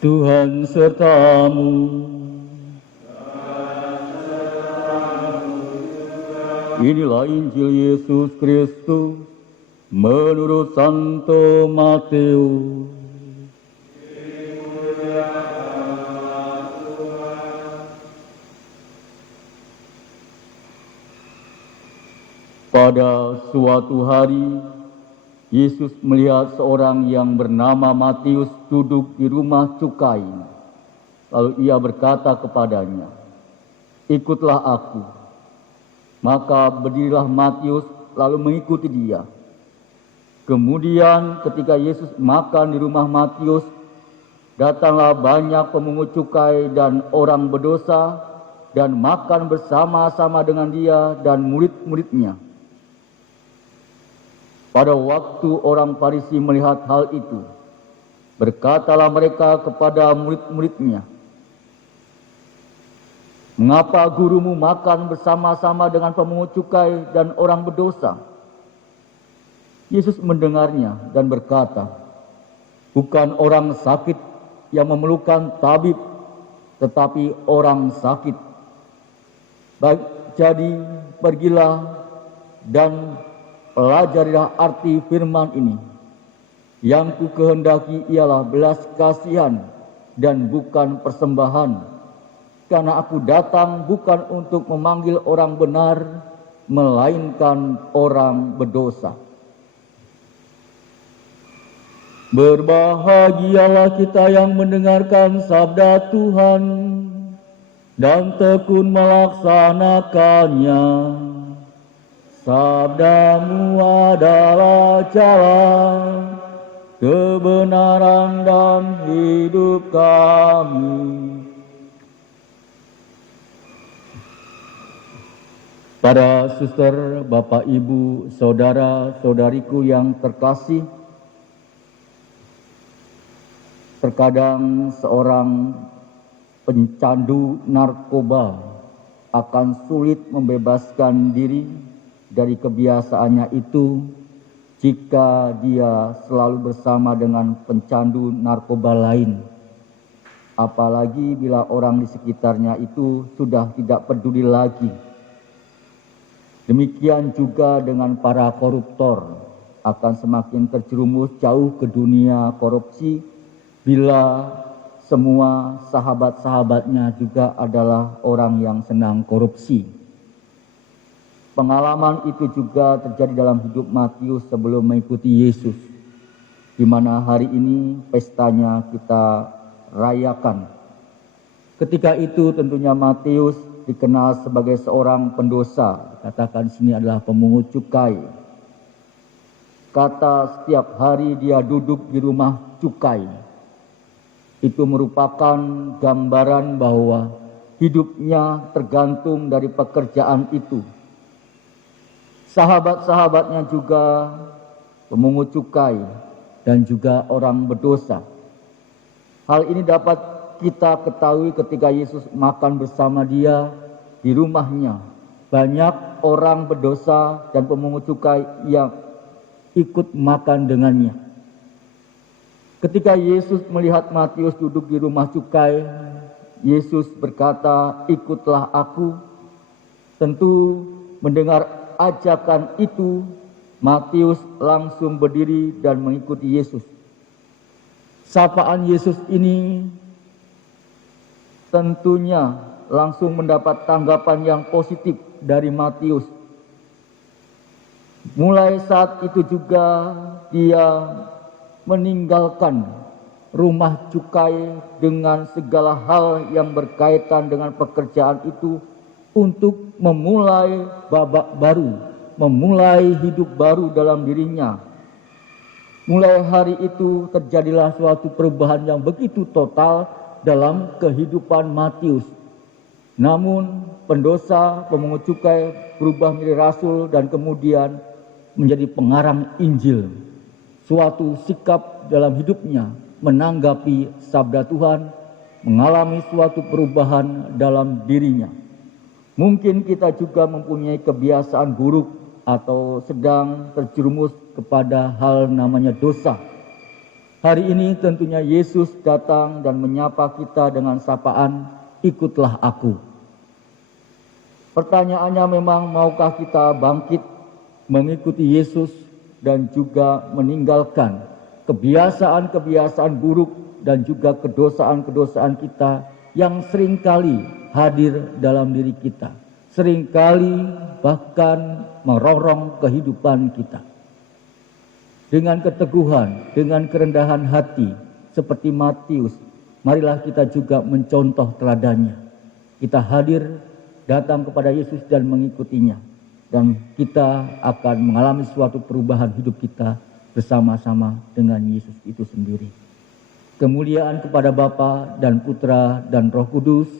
Tuhan sertamu. Inilah Injil Yesus Kristus menurut Santo Matius. Pada suatu hari, Yesus melihat seorang yang bernama Matius duduk di rumah cukai. Lalu ia berkata kepadanya, "Ikutlah aku." Maka berdirilah Matius lalu mengikuti dia. Kemudian ketika Yesus makan di rumah Matius, datanglah banyak pemungut cukai dan orang berdosa dan makan bersama-sama dengan dia dan murid-muridnya. Pada waktu orang Farisi melihat hal itu, berkatalah mereka kepada murid-muridnya, "Mengapa gurumu makan bersama-sama dengan pemungut cukai dan orang berdosa?" Yesus mendengarnya dan berkata, "Bukan orang sakit yang memerlukan tabib, tetapi orang sakit. Jadi pergilah dan pelajarilah arti firman ini. Yang ku kehendaki ialah belas kasihan dan bukan persembahan. Karena aku datang bukan untuk memanggil orang benar, melainkan orang berdosa." Berbahagialah kita yang mendengarkan sabda Tuhan dan tekun melaksanakannya. Sabdamu adalah jalan, kebenaran dan hidup kami. Para suster, bapak, ibu, saudara, saudariku yang terkasih, terkadang seorang pencandu narkoba akan sulit membebaskan diri dari kebiasaannya itu jika dia selalu bersama dengan pencandu narkoba lain. Apalagi bila orang di sekitarnya itu sudah tidak peduli lagi. Demikian juga dengan para koruptor, akan semakin terjerumus jauh ke dunia korupsi bila semua sahabat-sahabatnya juga adalah orang yang senang korupsi. Pengalaman itu juga terjadi dalam hidup Matius sebelum mengikuti Yesus, di mana hari ini pestanya kita rayakan. Ketika itu tentunya Matius dikenal sebagai seorang pendosa, katakan sini adalah pemungut cukai. Kata setiap hari dia duduk di rumah cukai, itu merupakan gambaran bahwa hidupnya tergantung dari pekerjaan itu. Sahabat-sahabatnya juga pemungut cukai dan juga orang berdosa. Hal ini dapat kita ketahui ketika Yesus makan bersama dia di rumahnya. Banyak orang berdosa dan pemungut cukai yang ikut makan dengannya. Ketika Yesus melihat Matius duduk di rumah cukai, Yesus berkata, "Ikutlah aku." Tentu mendengar ajakan itu, Matius langsung berdiri dan mengikuti Yesus. Sapaan Yesus ini tentunya langsung mendapat tanggapan yang positif dari Matius. Mulai saat itu juga dia meninggalkan rumah cukai dengan segala hal yang berkaitan dengan pekerjaan itu untuk memulai babak baru, memulai hidup baru dalam dirinya. Mulai hari itu terjadilah suatu perubahan yang begitu total dalam kehidupan Matius. Namun pendosa, pemungut cukai berubah menjadi rasul dan kemudian menjadi pengarang Injil. Suatu sikap dalam hidupnya menanggapi sabda Tuhan, mengalami suatu perubahan dalam dirinya. Mungkin kita juga mempunyai kebiasaan buruk atau sedang terjerumus kepada hal namanya dosa. Hari ini tentunya Yesus datang dan menyapa kita dengan sapaan, ikutlah aku. Pertanyaannya memang, maukah kita bangkit mengikuti Yesus dan juga meninggalkan kebiasaan-kebiasaan buruk dan juga kedosaan-kedosaan kita yang seringkali hadir dalam diri kita, seringkali bahkan merongrong kehidupan kita. Dengan keteguhan, dengan kerendahan hati, seperti Matius, marilah kita juga mencontoh teladannya. Kita hadir, datang kepada Yesus dan mengikutinya. Dan kita akan mengalami suatu perubahan hidup kita bersama-sama dengan Yesus itu sendiri. Kemuliaan kepada Bapa dan Putra dan Roh Kudus,